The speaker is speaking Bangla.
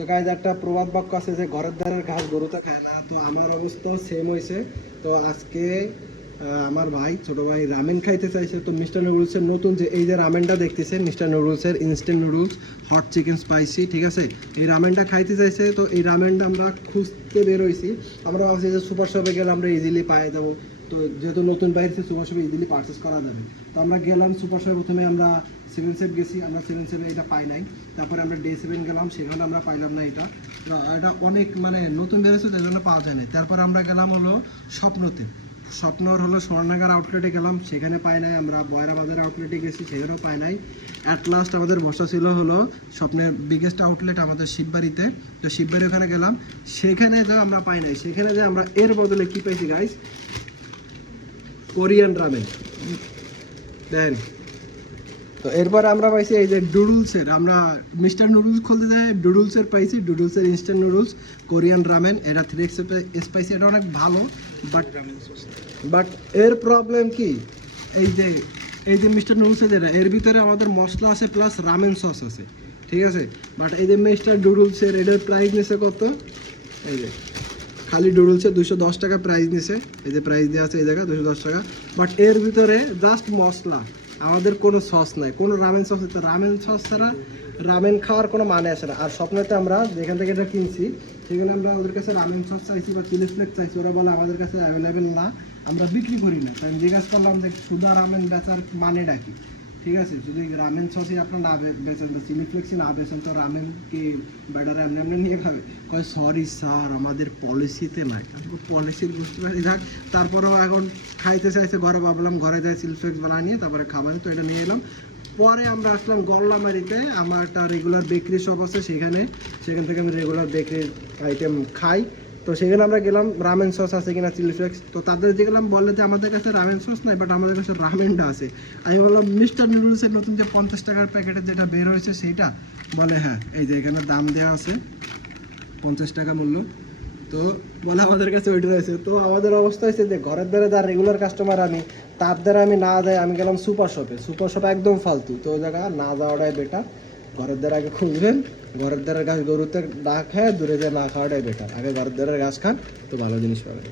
তো গাইজ একটা প্রবাদ বাক্য আছে যে ঘরের দ্বারের ঘাস গরুতে খায় না, তো আমার অবস্থাও সেম হয়েছে। তো আজকে আমার ভাই ছোট ভাই রামেন খাইতে চাইছে। তো মিস্টার নুডলসের নতুন যে এই যে রামেনটা দেখতেছেন, মিস্টার নুডলসের instant noodles hot chicken spicy, ঠিক আছে, এই রামেনটা খাইতে চাইছে। তো এই রামেনটা আমরা খুঁজতে বের হয়েছি। আমরা ভাবছি যে সুপার শপে গেলে আমরা ইজিলি পাই যাবো। তো যেহেতু নতুন বাইরে সুপার শপে ইজিলি পারচেস করা যাবে, তো আমরা গেলাম সুপার শপে। প্রথমে আমরা 7 গেছি, আমরা 7 এটা পাই নাই। তারপরে আমরা ডে 7 গেলাম, সেখানে আমরা পাইলাম না। এটা এটা অনেক মানে নতুন বেরোচ্ছে, তাই জন্য পাওয়া যায় না। তারপরে আমরা গেলাম হলো স্বপ্নতে, স্বপ্নর হলো স্বর্ণাগার আউটলেটে গেলাম, সেখানে পাই নাই। আমরা বয়রা বাজার আউটলেটে গেছি, সেখানেও পাই নাই। অ্যাট লাস্ট আমাদের বসা ছিল হলো স্বপ্নের বিগেস্ট আউটলেট আমাদের শিববাড়িতে। তো শিববাড়ি ওখানে গেলাম, সেখানে যে আমরা পাই নাই। সেখানে যে আমরা এর বদলে কি পাইছি গাইস, কোরিয়ান রামেন দেন। তো এরপর আমরা পাইছি এই যে ডুডলসের, আমরা মিস্টার নুডলস খুলতে যাই, ডুডলসের পাইছি, ডুডলসের ইনস্ট্যান্ট নুডলস কোরিয়ান রামেন। এটা 3x স্পাইসি, এটা অনেক ভালো। বাট এর প্রবলেম কি, এই যে মিস্টার নুডলসের যেটা, এর ভিতরে আমাদের মশলা আছে প্লাস রামেন সস আছে, ঠিক আছে। বাট এই যে মিস্টার ডুডলসের এটার প্রাইস নিছে কত, এই যে খালি ডুডলসের 210 টাকা প্রাইস নিছে। এই যে প্রাইস দেওয়া আছে এই জায়গায় 210 টাকা। বাট এর ভিতরে জাস্ট মশলা, আমাদের কোনো সস নাই, কোনো রামেন সস। রামেন সস ছাড়া রামেন খাওয়ার কোনো মানে আসে না। আর স্বপ্নেতে আমরা যেখান থেকে এটা কিনছি, সেখানে আমরা ওদের কাছে রামেন সস চাইছি বা চিলি ফ্লেক্স চাইছি, ওরা বলে আমাদের কাছে অ্যাভেলেবেল না, আমরা বিক্রি করি না। তাই আমি জিজ্ঞাসা করলাম যে সুদা রামেন বেচার মানে ডাকি, ঠিক আছে, যদি রামেন সসই আপনার না বেচেন বা চিলি ফ্লেক্সই না বেচেন, তো রামেন কি ব্যাটারে এমনি এমনি নিয়ে খাবে? কয় সরি স্যার, আমাদের পলিসিতে নাই। পলিসি বুঝতে পারি, থাক। তারপরেও এখন খাইতে চাইছে, ঘরে ভাবলাম ঘরে যাই চিলি ফ্লেক্স বানিয়ে নিয়ে তারপরে খাবার, তো এটা নিয়ে এলাম। পরে আমরা আসলাম গল্লামারিতে, আমার একটা রেগুলার বেকারি শপ আছে, সেখান থেকে আমি রেগুলার বেকারি আইটেম খাই। তো সেখানে আমরা গেলাম, রামেন সস আছে কিনা, চিলি ফ্লেক্স। তো তাদের যেগুলো বলে যে আমাদের কাছে রামেন সস নাই, বাট আমাদের কাছে রামেনটা আছে। আমি বললাম মিস্টার নুডলসের নতুন যে 50 টাকার প্যাকেটে যেটা বের হয়েছে সেইটা, বলে হ্যাঁ, এই যে এখানে দাম দেওয়া আছে 50 টাকা মূল্য। তো বলে আমাদের কাছে ওইটা রয়েছে। তো আমাদের অবস্থা হয়েছে যে ঘরের দ্বারা যার রেগুলার কাস্টমার আমি, তার দ্বারা আমি না যাই, আমি গেলাম সুপার শপে। সুপার শপে একদম ফালতু, তো ওই জায়গা না যাওয়াটাই বেটার। ঘরের দ্বারা আগে খুঁজবেন, ঘরের দ্বারা গাছ গরুতে না খায়, দূরে যায় না খাওয়াটাই বেটার। আগে ঘরের দ্বারা গাছ খান, তো ভালো জিনিস পাবেন।